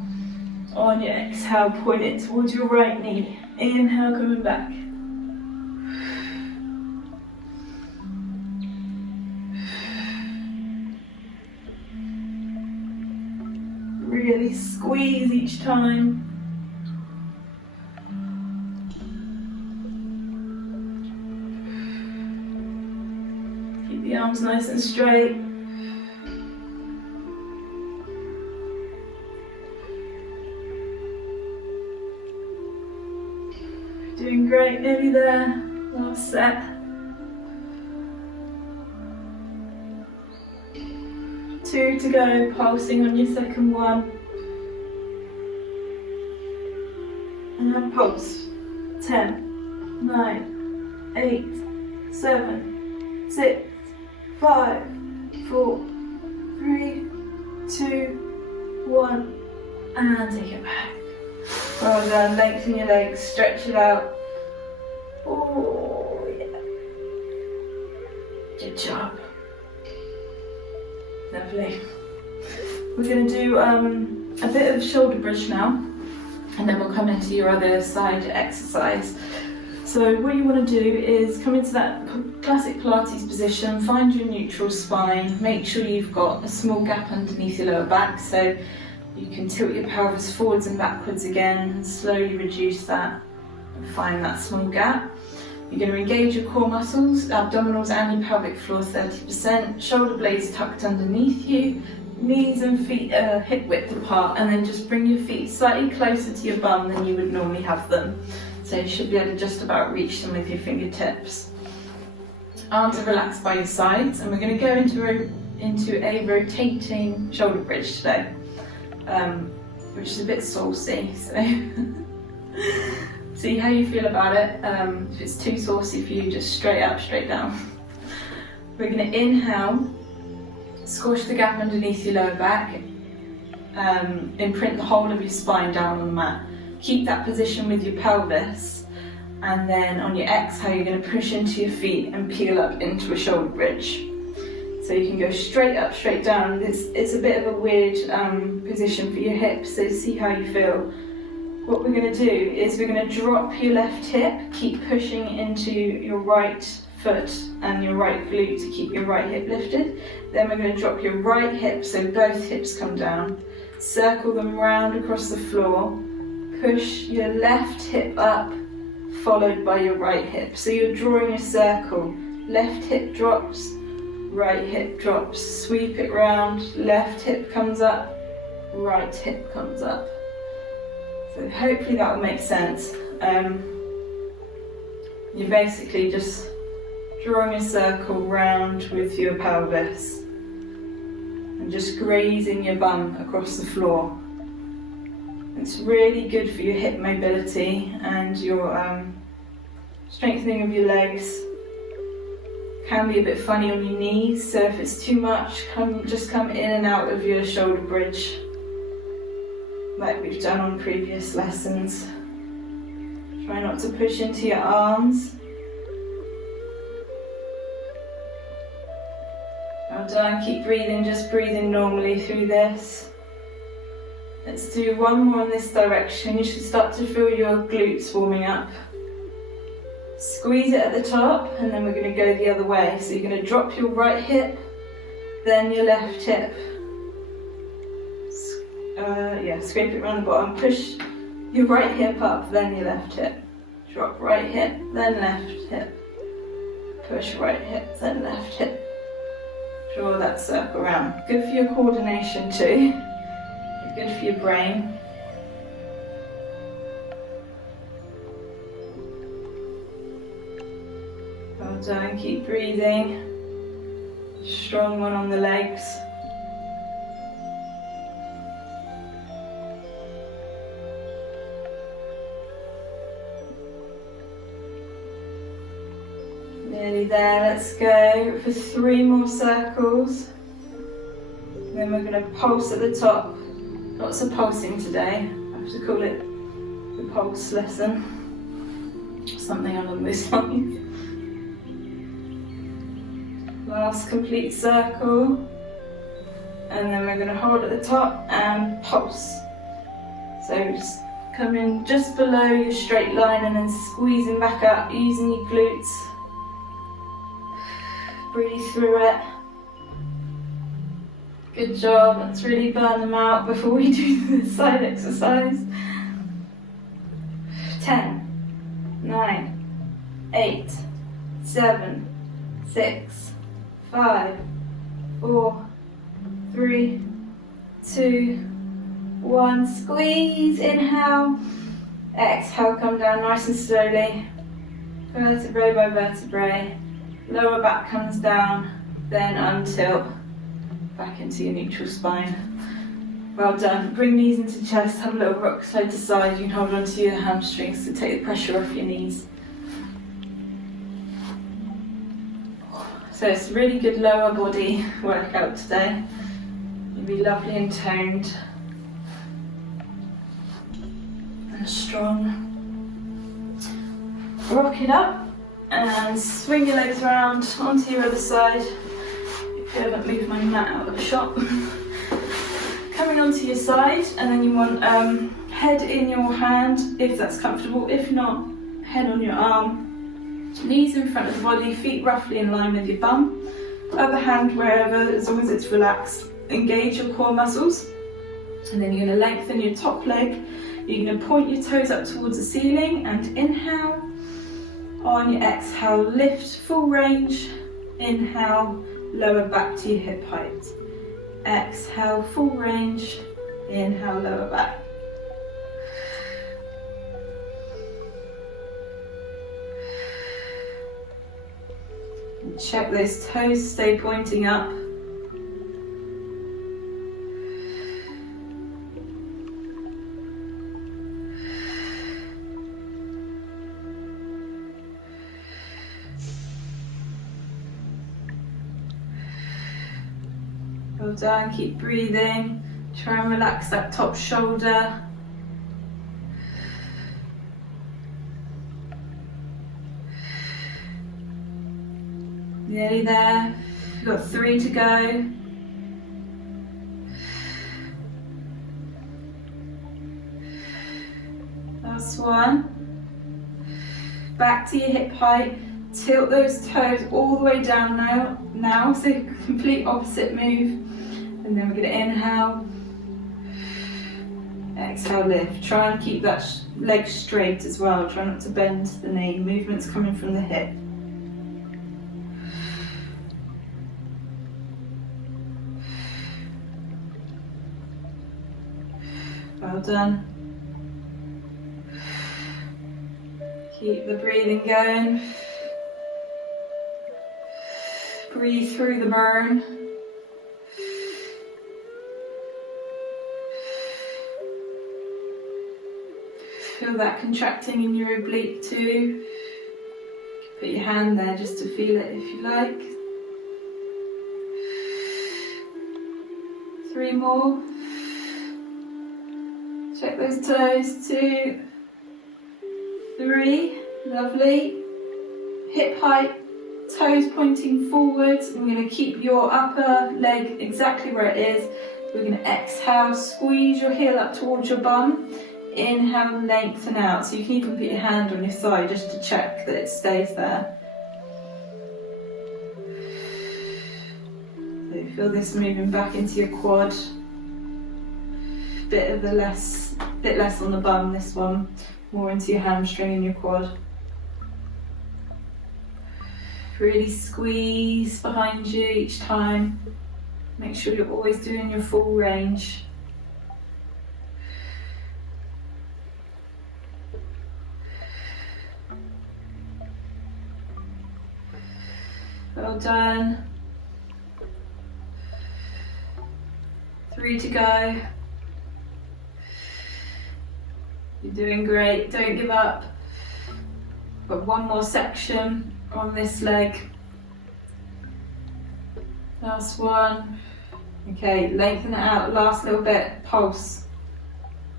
On your exhale, point it towards your right knee. Inhale, coming back. Really squeeze each time. Keep the arms nice and straight. Doing great, nearly there. Last set. 2 to go, pulsing on your second one. And then pulse. 10, 9, 8, 7, 6, 5, 4, 3, 2, 1. And take it back. Well done, lengthen your legs, stretch it out. Oh, yeah. Good job. Lovely. We're going to do a bit of shoulder bridge now, and then we'll come into your other side exercise. So what you want to do is come into that classic Pilates position, find your neutral spine, make sure you've got a small gap underneath your lower back, so you can tilt your pelvis forwards and backwards again and slowly reduce that and find that small gap. You're going to engage your core muscles, abdominals and your pelvic floor 30%, shoulder blades tucked underneath you, knees and feet hip width apart, and then just bring your feet slightly closer to your bum than you would normally have them. So you should be able to just about reach them with your fingertips. Arms are relaxed by your sides, and we're going to go into a rotating shoulder bridge today, which is a bit saucy, so see how you feel about it. If it's too saucy for you, just straight up, straight down. We're going to inhale, squash the gap underneath your lower back, imprint the whole of your spine down on the mat. Keep that position with your pelvis, and then on your exhale you're going to push into your feet and peel up into a shoulder bridge. So you can go straight up, straight down. It's a bit of a weird position for your hips, so see how you feel. What we're going to do is we're going to drop your left hip, keep pushing into your right foot and your right glute to keep your right hip lifted. Then we're going to drop your right hip so both hips come down. Circle them round across the floor. Push your left hip up, followed by your right hip. So you're drawing a circle. Left hip drops, right hip drops. Sweep it round, left hip comes up, right hip comes up. So hopefully that will make sense. You're basically just drawing a circle round with your pelvis and just grazing your bum across the floor. It's really good for your hip mobility and your strengthening of your legs. Can be a bit funny on your knees, so if it's too much, just come in and out of your shoulder bridge, like we've done on previous lessons. Try not to push into your arms. Well done, keep breathing, just breathing normally through this. Let's do one more in this direction. You should start to feel your glutes warming up. Squeeze it at the top, and then we're going to go the other way. So you're going to drop your right hip, then your left hip. Scrape it around the bottom. Push your right hip up, then your left hip. Drop right hip, then left hip. Push right hip, then left hip. Draw that circle around. Good for your coordination too. Good for your brain. Well done, keep breathing. Strong one on the legs. Nearly there, let's go for 3 more circles. Then we're going to pulse at the top. Lots of pulsing today. I have to call it the pulse lesson. Something along those lines. Last complete circle. And then we're going to hold at the top and pulse. So just come in just below your straight line and then squeezing back up, using your glutes. Breathe through it. Good job, let's really burn them out before we do the side exercise. 10, 9, 8, 7, 6, 5, 4, 3, 2, 1. Squeeze, inhale, exhale, come down nice and slowly. Vertebrae by vertebrae. Lower back comes down, then untilt. Back into your neutral spine. Well done. Bring knees into chest, have a little rock side to side. You can hold on to your hamstrings to take the pressure off your knees. So it's a really good lower body workout today. You'll be lovely and toned and strong. Rock it up and swing your legs around onto your other side. I haven't moved my mat out of the shop. Coming onto your side, and then you want head in your hand if that's comfortable. If not, head on your arm. Knees in front of the body, feet roughly in line with your bum. Other hand wherever, as long as it's relaxed. Engage your core muscles. And then you're going to lengthen your top leg. You're going to point your toes up towards the ceiling and inhale. On your exhale, lift full range. Inhale. Lower back to your hip height. Exhale, full range. Inhale, lower back. And check those toes stay pointing up. Well done, keep breathing. Try and relax that top shoulder. Nearly there. We've got 3 to go. Last one. Back to your hip height. Tilt those toes all the way down now, so complete opposite move. And then we're going to inhale, exhale, lift. Try and keep that leg straight as well. Try not to bend the knee. Movement's coming from the hip. Well done. Keep the breathing going. Breathe through the burn. Feel that contracting in your oblique too. Put your hand there just to feel it if you like. 3 more. Check those toes. 2, 3. Lovely. Hip height. Toes pointing forwards. We're going to keep your upper leg exactly where it is. We're going to exhale, squeeze your heel up towards your bum. Inhale, lengthen out. So you can even put your hand on your thigh just to check that it stays there. So you feel this moving back into your quad. Bit less on the bum this one. More into your hamstring and your quad. Really squeeze behind you each time. Make sure you're always doing your full range. Well done. 3 to go. You're doing great, don't give up. Got 1 more section. on this leg. Last one. Okay, lengthen it out, last little bit, pulse.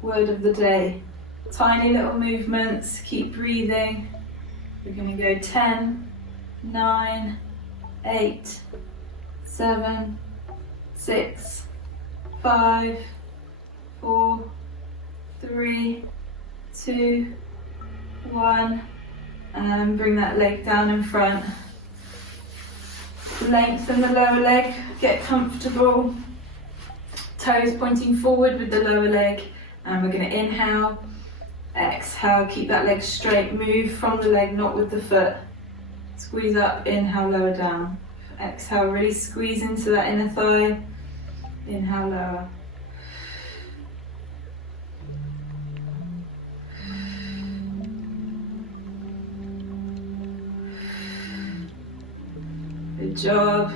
Word of the day. Tiny little movements, keep breathing. We're going to go 10, 9, 8, 7, 6, 5, 4, 3, 2, 1, and bring that leg down in front. Lengthen the lower leg, get comfortable. Toes pointing forward with the lower leg, and we're going to inhale, exhale, keep that leg straight, move from the leg, not with the foot. Squeeze up, inhale, lower down. Exhale, really squeeze into that inner thigh. Inhale, lower. Good job.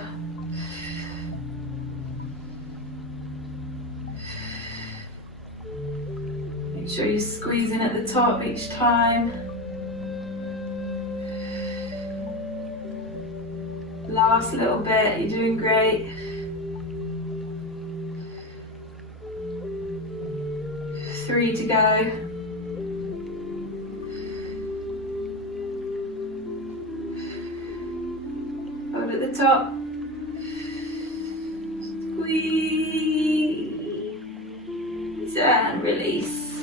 Make sure you're squeezing at the top each time. Last little bit, you're doing great. Three to go. Hold at the top. Squeeze and release.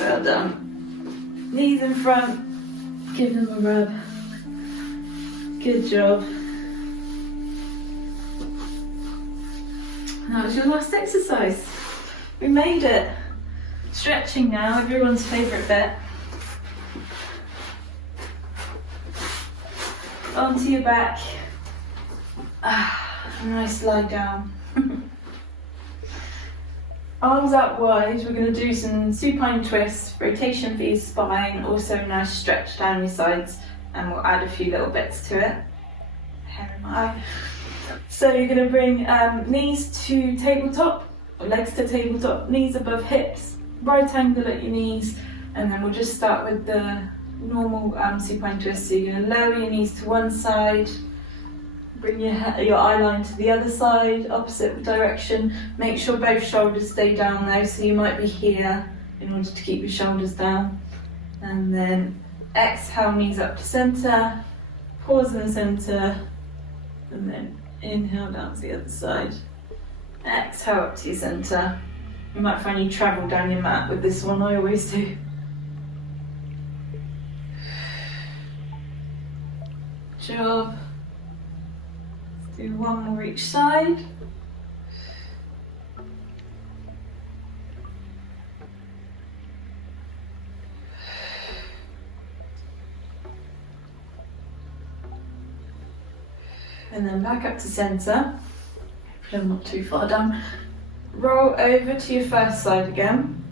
Well done. Knees in front. Give them a rub. Good job. That was your last exercise. We made it. Stretching now, everyone's favourite bit. Onto your back. Nice lie down. Arms out wide, we're going to do some supine twists, rotation for your spine, also a nice stretch down your sides, and we'll add a few little bits to it. Hair in my eye. So you're going to bring knees to tabletop, or legs to tabletop, knees above hips, right angle at your knees, and then we'll just start with the normal supine twist. So you're going to lower your knees to one side, bring your eye line to the other side, opposite direction. Make sure both shoulders stay down though, so you might be here in order to keep your shoulders down. And then exhale, knees up to centre, pause in the centre, and then inhale down to the other side. Exhale up to your centre. You might find you travel down your mat with this one, I always do. Good job. Let's do one more each side. And then back up to centre. Hopefully I'm not too far down. Roll over to your first side again.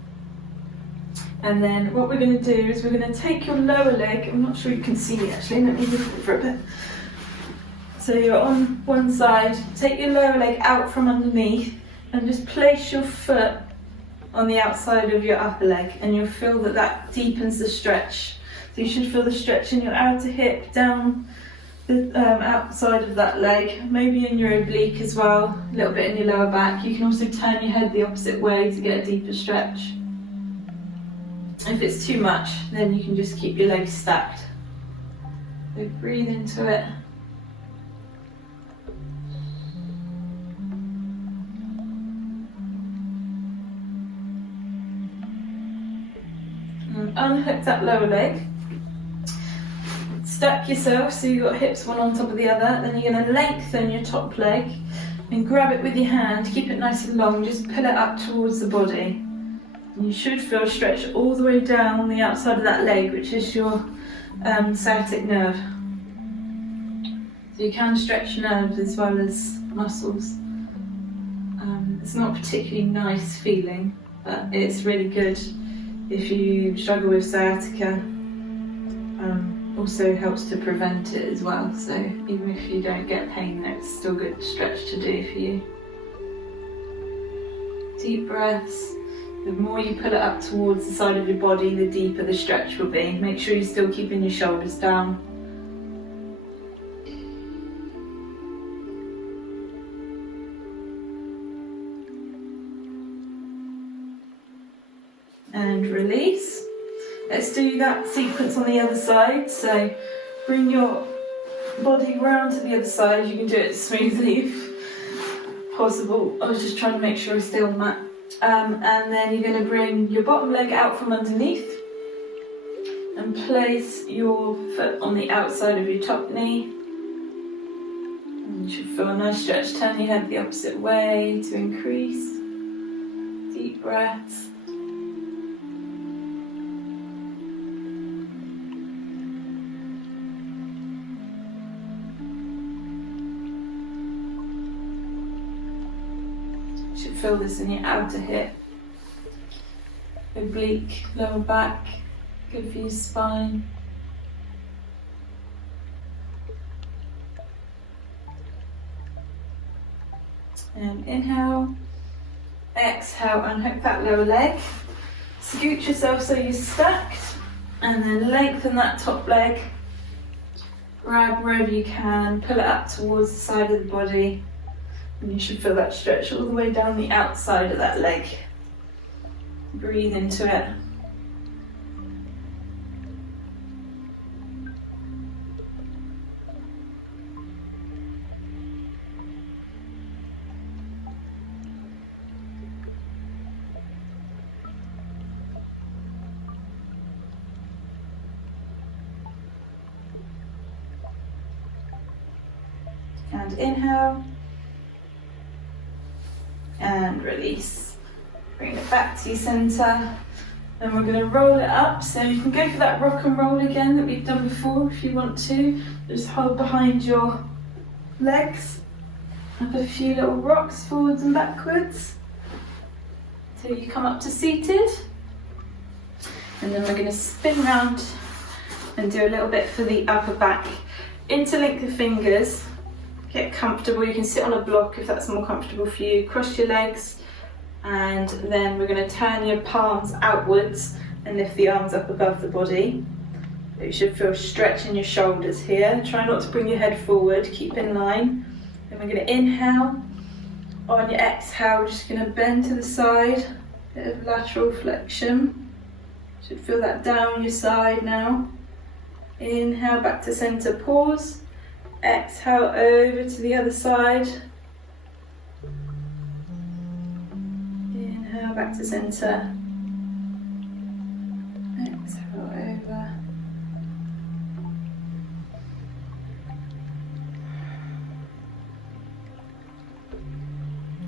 And then what we're going to do is we're going to take your lower leg. I'm not sure you can see it actually, let me move it for a bit. So you're on one side, take your lower leg out from underneath and just place your foot on the outside of your upper leg, and you'll feel that that deepens the stretch. So you should feel the stretch in your outer hip, down the outside of that leg, maybe in your oblique as well, a little bit in your lower back. You can also turn your head the opposite way to get a deeper stretch. If it's too much, then you can just keep your legs stacked. So breathe into it. And unhook that lower leg. Stack yourself so you've got hips one on top of the other. Then you're going to lengthen your top leg and grab it with your hand. Keep it nice and long, just pull it up towards the body. And you should feel stretch all the way down the outside of that leg, which is your sciatic nerve. So you can stretch nerves as well as muscles. It's not a particularly nice feeling, but it's really good if you struggle with sciatica. Also helps to prevent it as well, so even if you don't get pain, it's still good stretch to do for you. Deep breaths. The more you pull it up towards the side of your body, the deeper the stretch will be. Make sure you're still keeping your shoulders down. and release. Let's do that sequence on the other side. So bring your body round to the other side. You can do it smoothly if possible. I was just trying to make sure I stay on the mat. And then you're going to bring your bottom leg out from underneath and place your foot on the outside of your top knee. And you should feel a nice stretch. Turn your head the opposite way to increase. Deep breaths. You should feel this in your outer hip, oblique, lower back, good for your spine. And inhale, exhale, unhook that lower leg. Scoot yourself so you're stacked, and then lengthen that top leg. Grab wherever you can, pull it up towards the side of the body. And you should feel that stretch all the way down the outside of that leg. Breathe into it. And inhale. And release. Bring it back to your centre. Then we're going to roll it up. So you can go for that rock and roll again that we've done before if you want to. Just hold behind your legs. Have a few little rocks forwards and backwards till you come up to seated. And then we're going to spin round and do a little bit for the upper back. Interlink the fingers. Get comfortable. You can sit on a block if that's more comfortable for you. Cross your legs, and then we're going to turn your palms outwards and lift the arms up above the body. You should feel a stretch in your shoulders here. Try not to bring your head forward, keep in line. Then we're going to inhale. On your exhale, we're just going to bend to the side, bit of lateral flexion. Should feel that down your side now. Inhale, back to centre, pause. Exhale over to the other side. Inhale, back to centre. Exhale over.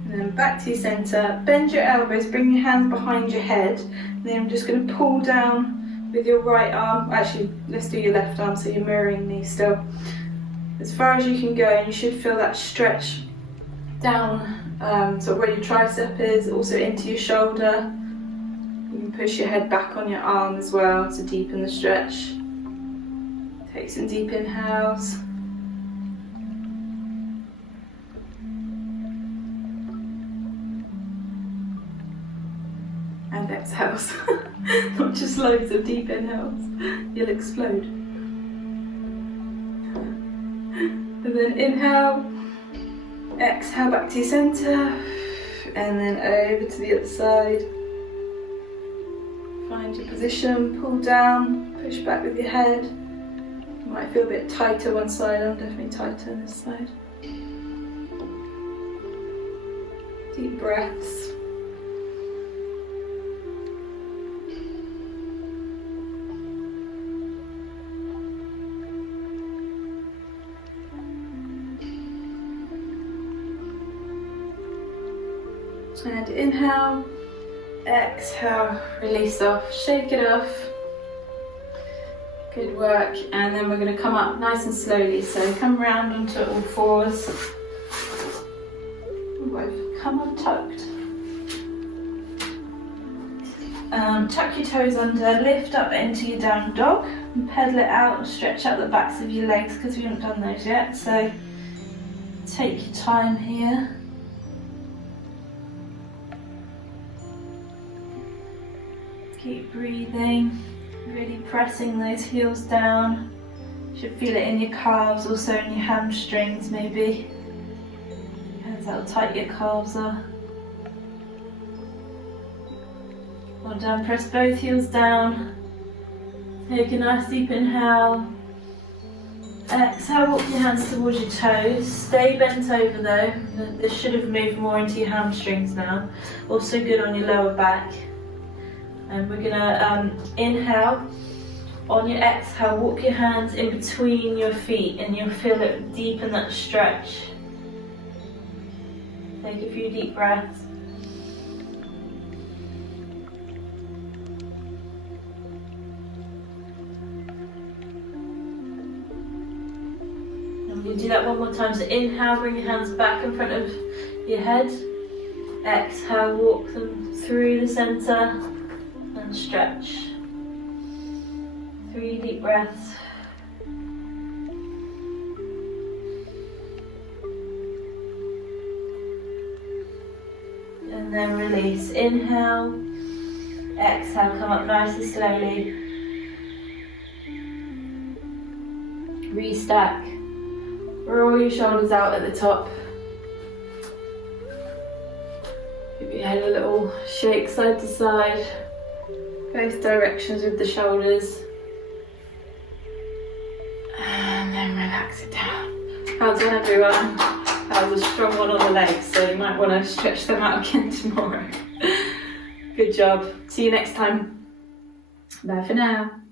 And then back to your centre. Bend your elbows, bring your hands behind your head. And then I'm just going to pull down with your right arm. Actually, let's do your left arm so you're mirroring me still. As far as you can go, and you should feel that stretch down, sort of where your tricep is, also into your shoulder. You can push your head back on your arm as well to deepen the stretch. Take some deep inhales. And exhales. Not just loads of deep inhales. You'll explode. And then inhale, exhale back to your centre, and then over to the other side. Find your position, pull down, push back with your head. You might feel a bit tighter one side, I'm definitely tighter on this side. Deep breaths. And inhale, exhale, release off, shake it off. Good work. And then we're going to come up nice and slowly. So come round onto all fours. Ooh, I've come untucked. Tuck your toes under, lift up into your down dog, and pedal it out and stretch out the backs of your legs because we haven't done those yet. So take your time here. Keep breathing, really pressing those heels down. You should feel it in your calves, also in your hamstrings maybe. Depends how tight your calves are. Well done, press both heels down. Take a nice deep inhale. Exhale, walk your hands towards your toes. Stay bent over though. This should have moved more into your hamstrings now. Also good on your lower back. And we're gonna inhale. On your exhale, walk your hands in between your feet and you'll feel it deepen that stretch. Take a few deep breaths. We'll do that one more time. So inhale, bring your hands back in front of your head. Exhale, walk them through the centre and stretch. 3 deep breaths. And then release. Inhale. Exhale, come up nice and slowly. Restack. Roll your shoulders out at the top. Give your head a little shake side to side. Both directions with the shoulders. And then relax it down. Well done everyone. That was a strong one on the legs, so you might want to stretch them out again tomorrow. Good job. See you next time. Bye for now.